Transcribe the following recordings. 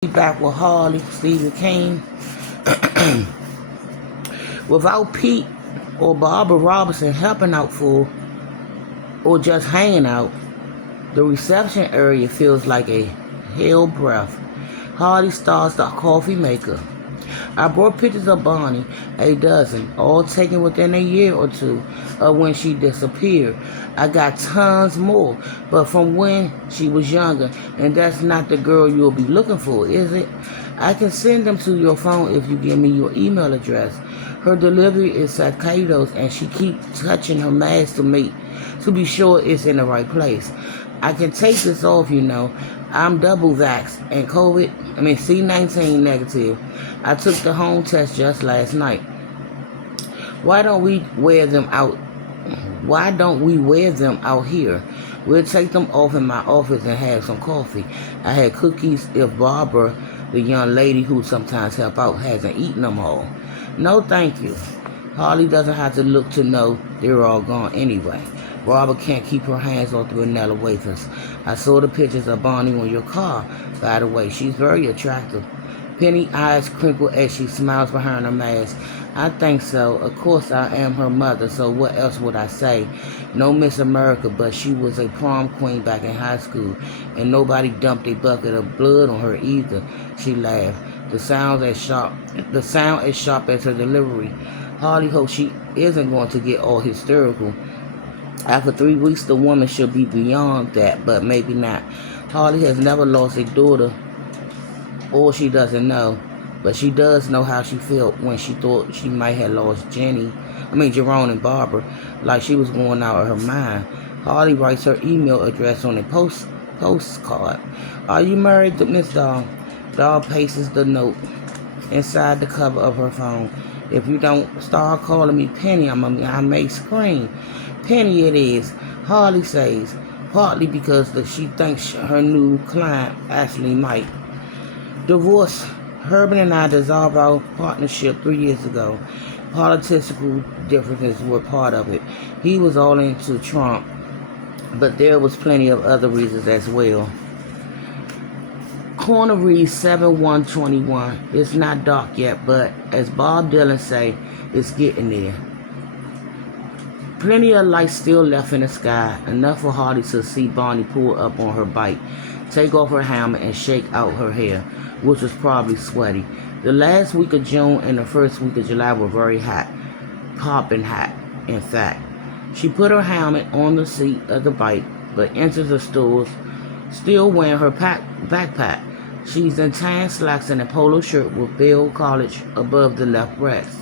Back with Harley, Stephen King. Without Pete or Barbara Robinson helping out for or just hanging out, the reception area feels like a hell breath. Harley starts the coffee maker. I brought pictures of Bonnie, a dozen, all taken within a year or two of when she disappeared. I got tons more, but from when she was younger, and that's not the girl you'll be looking for, is it? I can send them to your phone if you give me your email address. Her delivery is Sakato's, and she keeps touching her mask to be sure it's in the right place. I can take this off, you know. I'm double vaxxed and C-19 negative. I took the home test just last night. Why don't we wear them out? Why don't we wear them out here? We'll take them off in my office and have some coffee. I had cookies if Barbara, the young lady who sometimes help out, hasn't eaten them all. No, thank you. Harley doesn't have to look to know they're all gone anyway. Barbara can't keep her hands off the vanilla wafers. I saw the pictures of Bonnie on your car, by the way. She's very attractive. Penny eyes crinkle as she smiles behind her mask. I think so. Of course I am her mother, so what else would I say? No Miss America, but she was a prom queen back in high school, and nobody dumped a bucket of blood on her either. She laughed. The sound as sharp as her delivery. Harley hopes she isn't going to get all hysterical. After 3 weeks, the woman should be beyond that, but maybe not. Harley has never lost a daughter, or she doesn't know, but she does know how she felt when she thought she might have lost Jerome and Barbara, like she was going out of her mind. Harley writes her email address on a postcard. Are you married to Miss Dahl? Dahl pastes the note inside the cover of her phone. If you don't start calling me Penny, I may scream. Penny it is, Harley says, partly because she thinks her new client actually might. Divorce. Herman and I dissolved our partnership 3 years ago. Political differences were part of it. He was all into Trump, but there was plenty of other reasons as well. Corner reads 7/1/21. It's not dark yet, but as Bob Dylan say, it's getting there. Plenty of light still left in the sky, enough for Harley to see Bonnie pull up on her bike, take off her helmet, and shake out her hair, which was probably sweaty. The last week of June and the first week of July were very hot, popping hot, in fact. She put her helmet on the seat of the bike, but enters the stores still wearing her backpack. She's in tan slacks and a polo shirt with Bell College above the left breast,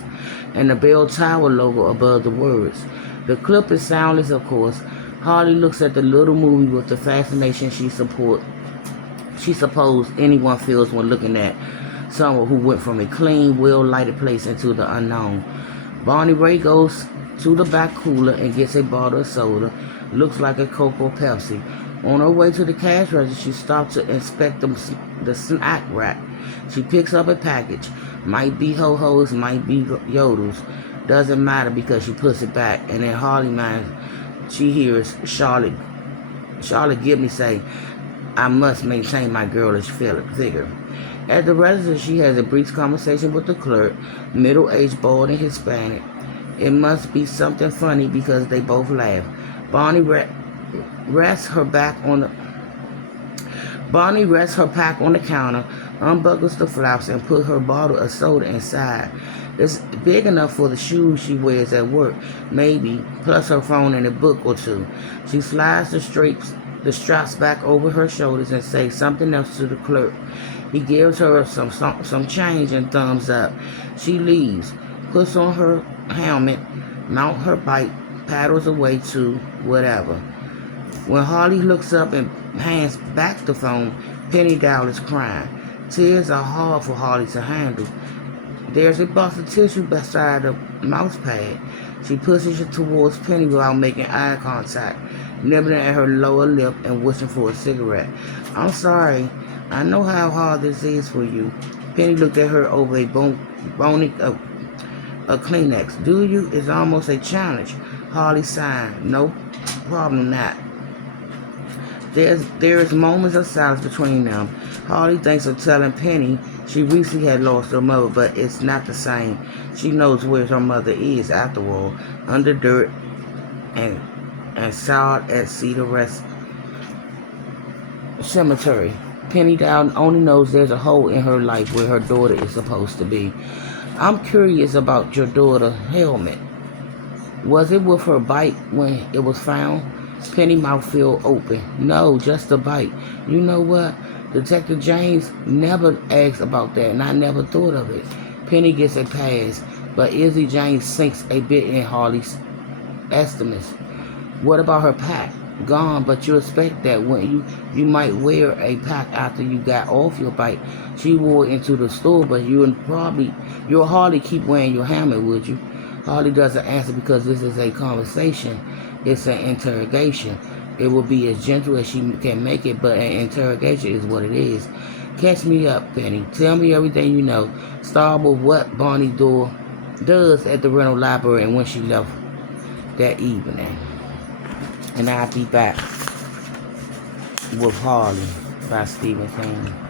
and the Bell Tower logo above the words. The clip is soundless, of course. Harley looks at the little movie with the fascination she supposed anyone feels when looking at someone who went from a clean, well-lighted place into the unknown. Bonnie Ray goes to the back cooler and gets a bottle of soda. Looks like a Coke or Pepsi. On her way to the cash register, she stops to inspect the snack rack. She picks up a package. Might be Ho-Ho's, might be Yodels. Doesn't matter because she puts it back. And in Harley mind, she hears Charlotte Gibney say, I must maintain my girlish figure. At the register, she has a brief conversation with the clerk, middle-aged, bald, and Hispanic. It must be something funny because they both laugh. Bonnie rests her pack on the counter, unbuckles the flaps, and puts her bottle of soda inside. It's big enough for the shoes she wears at work, maybe, plus her phone and a book or two. She slides the straps back over her shoulders and says something else to the clerk. He gives her some change and thumbs up. She leaves, puts on her helmet, mounts her bike, paddles away to whatever. When Harley looks up and hands back the phone, Penny Dow is crying. Tears are hard for Harley to handle. There's a box of tissue beside the mouse pad. She pushes it towards Penny without making eye contact, nibbling at her lower lip and wishing for a cigarette. I'm sorry. I know how hard this is for you. Penny looked at her over a boning of Kleenex. Do you? It's almost a challenge. Harley sighed. No problem, not. There is moments of silence between them. Harley thinks of telling Penny she recently had lost her mother, but it's not the same. She knows where her mother is, after all, under dirt and sod at Cedar Rest Cemetery. Penny Down only knows there's a hole in her life where her daughter is supposed to be. I'm curious about your daughter's helmet. Was it with her bite when it was found? Penny mouth fell open. No, just a bite. You know what? Detective James never asked about that, and I never thought of it. Penny gets a pass, but Izzy James sinks a bit in Harley's estimates. What about her pack? Gone, but you expect that when you might wear a pack after you got off your bike. She wore it into the store, but you'll hardly keep wearing your helmet, would you? Harley doesn't answer because this is a conversation. It's an interrogation. It will be as gentle as she can make it, but an interrogation is what it is. Catch me up, Penny. Tell me everything you know. Start with what Barney Dorr does at the rental library and when she left that evening. And I'll be back with Harley by Stephen King.